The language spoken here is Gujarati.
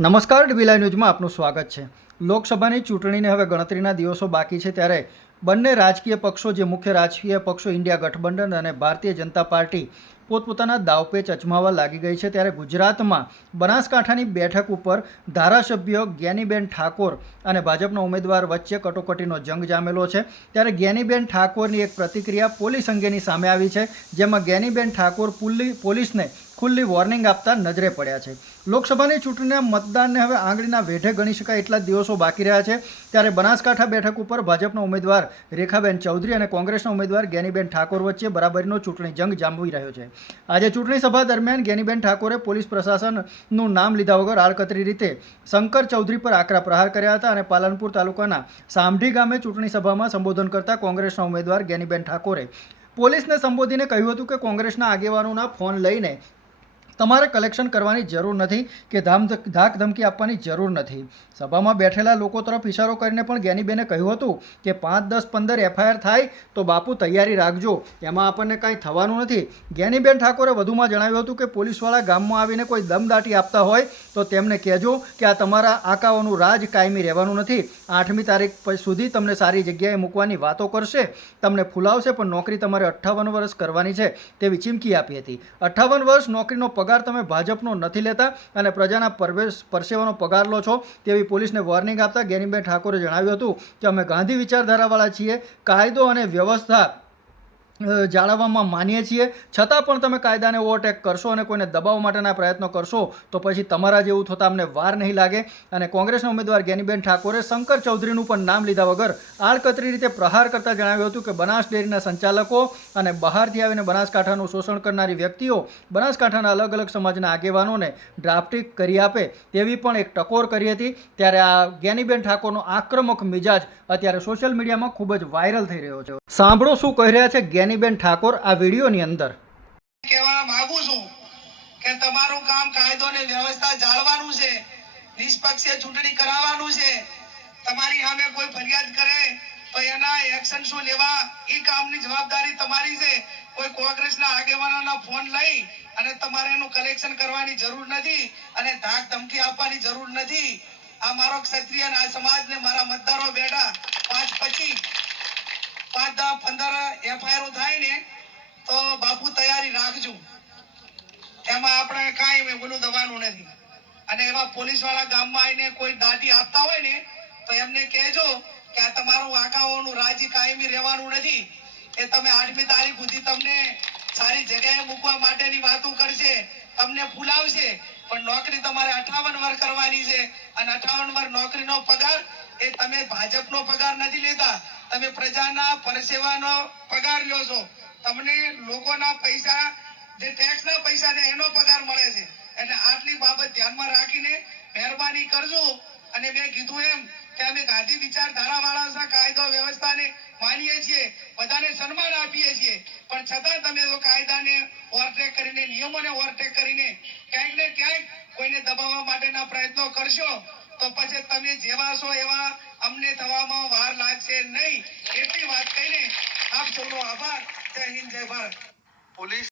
નમસ્કાર, ડીબીલાઈ ન્યૂઝમાં આપનું સ્વાગત છે. લોકસભાની ચૂંટણીને હવે ગણતરીના દિવસો બાકી છે ત્યારે બંને રાજકીય પક્ષો, જે મુખ્ય રાજકીય પક્ષો ઇન્ડિયા ગઠબંધન અને ભારતીય જનતા પાર્ટી, પોતપોતાના દાવપેચ અજમાવવા લાગી ગઈ છે ત્યારે ગુજરાતમાં બનાસકાંઠાની બેઠક ઉપર ધારાસભ્ય જ્ઞાનીબેન ઠાકોર અને ભાજપના ઉમેદવાર વચ્ચે કટોકટીનો જંગ જામેલો છે. ત્યારે જ્ઞાનીબેન ઠાકોરની એક પ્રતિક્રિયા પોલીસ અંગેની સામે આવી છે, જેમાં જ્ઞાનીબેન ઠાકોર પુલી, પોલીસને ખુલ્લી વોર્નિંગ આપતા નજરે પડ્યા છે. લોકસભાની ચૂંટણીના મતદાનને હવે આંગળીના વેઢે ગણી શકાય એટલા દિવસો બાકી રહ્યા છે. ત્યારે બનાસકાંઠા બેઠક ઉપર ભાજપના ઉમેદવાર રેખાબેન ચૌધરી અને કોંગ્રેસના ઉમેદવાર જ્ઞાનીબેન ઠાકોર વચ્ચે બરાબરીનો ચૂંટણી જંગ જામવી રહ્યો છે. આજે ચૂંટણી સભા દરમિયાન ગેનીબેન ઠાકોરે પોલીસ પ્રશાસનનું નામ લીધા વગર આડકતરી રીતે શંકર ચૌધરી પર આકરા પ્રહાર કર્યા હતા અને પાલનપુર તાલુકાના સામઢી ગામે ચૂંટણી સભામાં સંબોધન કરતા કોંગ્રેસના ઉમેદવાર ગેનીબેન ઠાકોરે પોલીસને સંબોધીને કહ્યું હતું કે કોંગ્રેસના આગેવાનોના ફોન લઈને તમારે કલેક્શન કરવાની જરૂર નથી કે ધામ ધાક ધમકી આપવાની જરૂર નથી. સભામાં બેઠેલા લોકો તરફ ઇશારો કરીને પણ જ્ઞાનીબેને કહ્યું હતું કે પાંચ, દસ, પંદર એફઆઈઆર થાય તો બાપુ તૈયારી રાખજો. એમાં આપણને કાંઈ થવાનું નથી. જ્ઞાનીબેન ઠાકોરે વધુમાં જણાવ્યું હતું કે પોલીસવાળા ગામમાં આવીને કોઈ દમદાટી આપતા હોય તો તેમને કહેજો કે આ તમારા આકાઓનું રાજ કાયમી રહેવાનું નથી. આઠમી તારીખ સુધી તમને સારી જગ્યાએ મૂકવાની વાતો કરશે. તમને ફૂલાવશે પણ નોકરી તમારે અઠ્ઠાવન વર્ષ કરવાની છે તેવી ચીમકી આપી હતી. અઠ્ઠાવન વર્ષ નોકરીનો પગાર તમે ભાજપનો નથી લેતા અને પ્રજાના પરવેશ પરસેવાનો પગાર લો છો તેવી પોલીસને વોર્નિંગ આપતા ગેનીબેન ઠાકોરે જણાવ્યું હતું કે અમે ગાંધી વિચારધારાવાળા છીએ, કાયદો અને વ્યવસ્થા જાળવવામાં માનીએ છીએ. છતાં પણ તમે કાયદાને ઓવરટેક કરશો અને કોઈને દબાવ માટેના પ્રયત્નો કરશો, તો પછી તમારા જેવું થતાં અમને વાર નહીં લાગે. અને કોંગ્રેસના ઉમેદવાર જ્ઞાનીબેન ઠાકોરે શંકર ચૌધરીનું પણ નામ લીધા વગર આડકતરી રીતે પ્રહાર કરતા જણાવ્યું હતું કે બનાસ ડેરીના સંચાલકો અને બહારથી આવીને બનાસકાંઠાનું શોષણ કરનારી વ્યક્તિઓ બનાસકાંઠાના અલગ અલગ સમાજના આગેવાનોને ડ્રાફ્ટિંગ કરી આપે તેવી પણ એક ટકોર કરી હતી. ત્યારે આ જ્ઞાનીબેન ઠાકોરનો આક્રમક મિજાજ અત્યારે સોશિયલ મીડિયામાં ખૂબ જ વાયરલ થઈ રહ્યો છે. સાંભળો શું કહી રહ્યા છે જ્ઞાનીબેન ઠાકોર આ વિડીયોની અંદર. કહેવા માંગુ છું કે તમારું કામ કાયદો ને વ્યવસ્થા જાળવાનું છે, નિષ્પક્ષે ચૂંટણી કરાવવાનું છે. તમારી સામે કોઈ ફરિયાદ કરે તો એના એક્શન શું લેવા? એ કામની જવાબદારી તમારી છે. કોઈ કોંગ્રેસના આગેવાનોના ફોન લઈ અને તમારે એનું કલેક્શન કરવાની જરૂર નથી અને ધાક ધમકી આપવાની જરૂર નથી. આ મારો ક્ષત્રિય આ સમાજને મારા મતદારો બેઠા પાંચ પછી પાંચ દસ પંદર એફઆઈઆર થાય ને, તો બાપુ તૈયારી રાખજો. એમાં આપણે કાંઈ બોલું દવાનું નથી. અને એવા પોલીસવાળા ગામમાં આવીને કોઈ દાટી આપતા હોય ને, તો એમને કહેજો કે આ તમારું આંકાઓનું રાજી કાયમી રહેવાનું નથી. એ તમે આઠમી તારીખ સુધી તમને સારી જગ્યાએ મૂકવા માટેની વાતો કરશે, તમને ફૂલાવશે પણ નોકરી તમારે અઠાવન વર્ષ કરવાની છે. અને અઠાવન વર્ષ નોકરીનો પગાર એ તમે ભાજપનો પગાર નથી લેતા. તમે પ્રજાના પરસેવાનો પગાર લ્યો છો. તમને લોકોના પૈસા, જે ટેક્સના પૈસા છે, એનો પગાર મળે છે. એટલે આટલી બાબત ધ્યાનમાં રાખીને મહેરબાની કરજો. અને મેં કીધું એમ કે અમે ગાંધી વિચારધારા વાળા કાયદો વ્યવસ્થાને માનીએ છીએ, બધાને સન્માન આપીએ છીએ. પણ છતાં તમે તો કાયદાને ઓવરટેક કરીને, નિયમોને ઓવરટેક કરીને ક્યાંક ને ક્યાંક કોઈને દબાવવા માટેના પ્રયત્નો કરશો, તો પછી તમે જેવા છો એવા નહીં. એટલી વાત કહીને આપ સૌનો આભાર. જય હિન્દ જય ભારત. પોલીસ